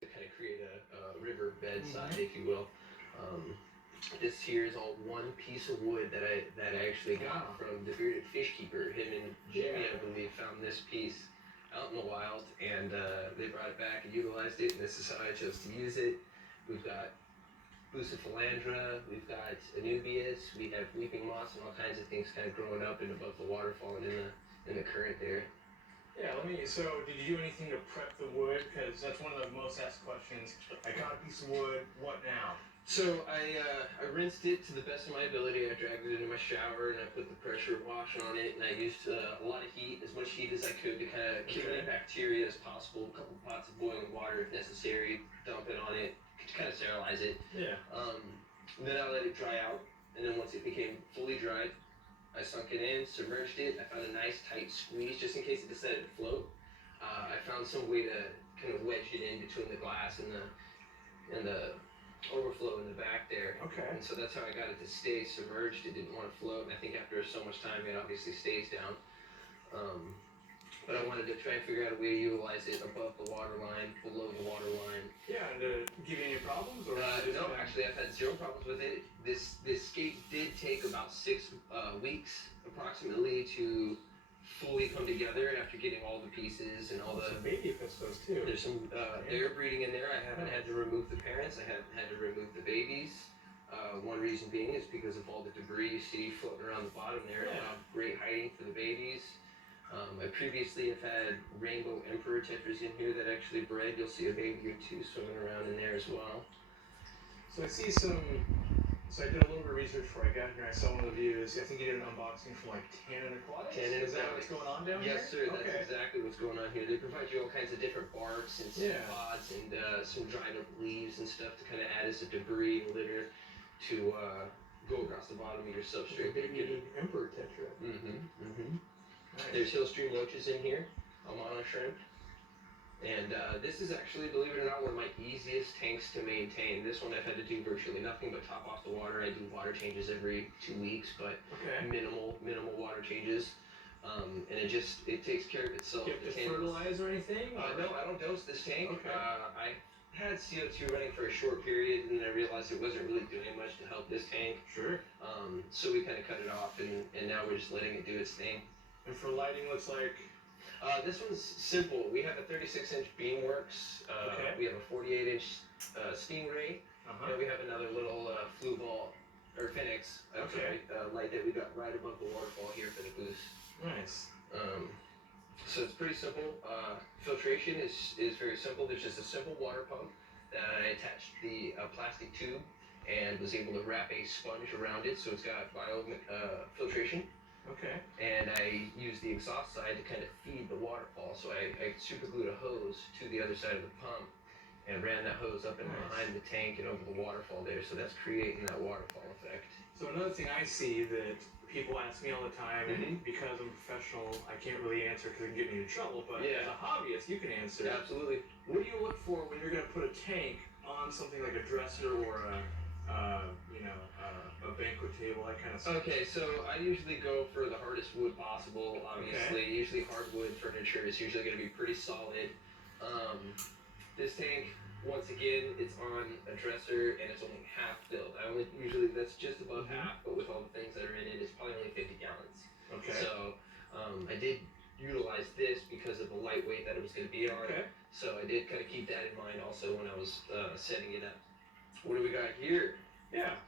to kind of create a river bed side, if you will. Um, this here is all one piece of wood that I actually got from the bearded fish keeper. Him and Jimmy, I believe, found this piece out in the wild, and they brought it back and utilized it. And this is how I chose to use it. We've got Bucephalandra, we've got Anubias, we have weeping moss and all kinds of things kind of growing up and above the waterfall and in the current there. Yeah, so did you do anything to prep the wood? Because that's one of the most asked questions. I got a piece of wood, what now? So I rinsed it to the best of my ability. I dragged it into my shower and I put the pressure wash on it, and I used a lot of heat, as much heat as I could, to kind of kill any bacteria as possible. A couple pots of boiling water if necessary. Dump it on it to kind of sterilize it. Yeah. Then I let it dry out, and then once it became fully dried, I sunk it in, submerged it. I found a nice tight squeeze just in case it decided to float. I found some way to kind of wedge it in between the glass and the overflow in the back there. Okay. And so that's how I got it to stay submerged. It didn't want to float, and I think after so much time, it obviously stays down. But I wanted to try and figure out a way to utilize it above the water line, below the water line. Yeah, and give you any problems? Or no, actually, I've had zero problems with it. This skate did take about 6 weeks, approximately, to fully come together after getting all the pieces and all the... Some baby pistos, too. There's some air breeding in there. I haven't had to remove the parents. I haven't had to remove the babies. One reason being is because of all the debris you see floating around the bottom there. Yeah. Great hiding for the babies. I previously have had rainbow emperor tetras in here that actually bred. You'll see a baby or two swimming around in there as well. So I see some... So I did a little bit of research before I got here. I saw one of the views. I think you did an unboxing from like Tannin Aquatics. Tannin Is that what's going on down here? Yes, sir. That's okay. Exactly what's going on here. They provide you all kinds of different barks and some pods and some dried up leaves and stuff to kind of add as a debris and litter to go across the bottom of your substrate. Baby emperor tetra. Nice. There's hill stream roaches in here, Amana shrimp. And this is actually, believe it or not, one of my easiest tanks to maintain. This one I've had to do virtually nothing but top off the water. I do water changes every 2 weeks, but minimal water changes. And it takes care of itself. Do you have to fertilize or anything? No, I don't dose this tank. Okay. I had CO2 running for a short period, and then I realized it wasn't really doing much to help this tank. Sure. So we kind of cut it off, and now we're just letting it do its thing. And for lighting, looks like... This one's simple. We have a 36-inch Beamworks. We have a 48-inch Stingray. And we have another little flue ball, or Phoenix, light that we got right above the waterfall here for the boost. Nice. So it's pretty simple. Filtration is very simple. There's just a simple water pump that I attached the plastic tube and was able to wrap a sponge around it, so it's got filtration. Okay. And I used the exhaust side to kind of feed the waterfall. So I super glued a hose to the other side of the pump and ran that hose up and behind the tank and over the waterfall there. So that's creating that waterfall effect. So another thing I see that people ask me all the time, and because I'm a professional, I can't really answer because it can get me in trouble, but as a hobbyist, you can answer. Absolutely. What do you look for when you're going to put a tank on something like a dresser or a banquet table, that kind of stuff? Okay, so I usually go for the hardest wood possible, obviously. Usually hardwood furniture is usually going to be pretty solid. This tank, once again, it's on a dresser and it's only half filled. That's just above half, but with all the things that are in it, it's probably only 50 gallons. Okay. So I did utilize this because of the lightweight that it was going to be on. Okay. So I did kind of keep that in mind also when I was setting it up. What do we got here? Yeah.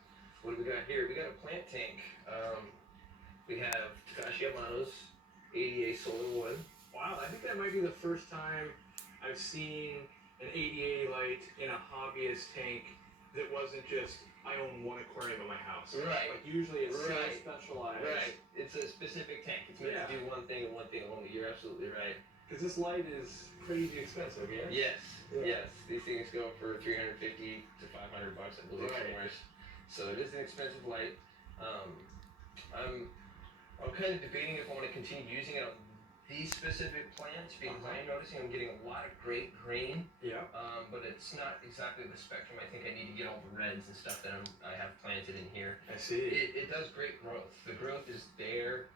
What do we got here? We got a plant tank. We have Takashi Amano's 80A solar wood. Wow, I think that might be the first time I've seen an 80A light in a hobbyist tank that wasn't just, I own one aquarium in my house. Right. Like usually it's so specialized. Right. It's a specific tank. It's meant to do one thing and one thing only. You're absolutely right. Because this light is crazy expensive, yeah? Yes. These things go for $350 to $500, I believe, somewhere. So it is an expensive light. I'm kind of debating if I want to continue using it on these specific plants because I am noticing I'm getting a lot of great green. Yeah. But it's not exactly the spectrum. I think I need to get all the reds and stuff that I have planted in here. I see. It does great growth. The growth is there.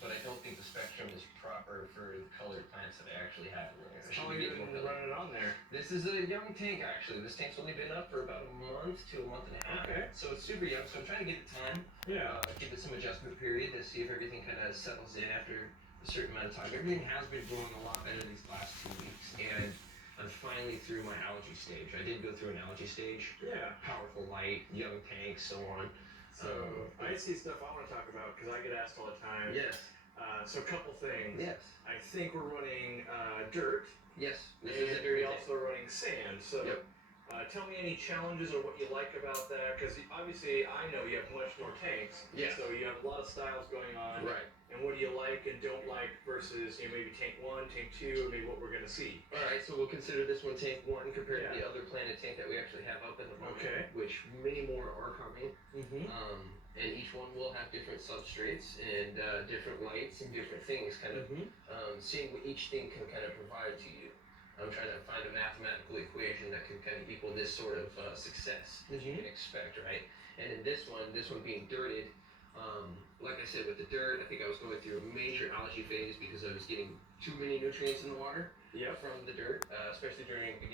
but I don't think the spectrum is proper for the colored plants that I actually have in there. I should How long be have you getting been more color. running it on there? This is a young tank actually. This tank's only been up for about a month to a month and a half. Okay. So it's super young. So I'm trying to give it time. Yeah. Give it some adjustment period to see if everything kind of settles in after a certain amount of time. Everything has been growing a lot better these last 2 weeks, and I'm finally through my algae stage. I did go through an algae stage. Yeah. Powerful light, young tank, so on. So I see stuff I want to talk about because I get asked all the time. Yes. So a couple things. Yes. I think we're running dirt. Yes. This And is a dirty we tank. also running sand. So Yep. tell me any challenges or what you like about that, because obviously I know you have much more tanks. Yes. So you have a lot of styles going on. Right. And what do you like and don't like versus maybe tank 1, tank 2, or maybe what we're gonna see. All right. So we'll consider this one tank 1 compared Yeah. to the other Planet tank that we actually have up in the moment. Okay. Which many more are coming. Mm-hmm. And each one will have different substrates and different lights and different things, kind of seeing what each thing can kind of provide to you. I'm trying to find a mathematical equation that can kind of equal this sort of success that you can expect, right? And in this one being dirted, like I said, with the dirt, I think I was going through a major algae phase because I was getting too many nutrients in the water Yep. from the dirt, especially during beginning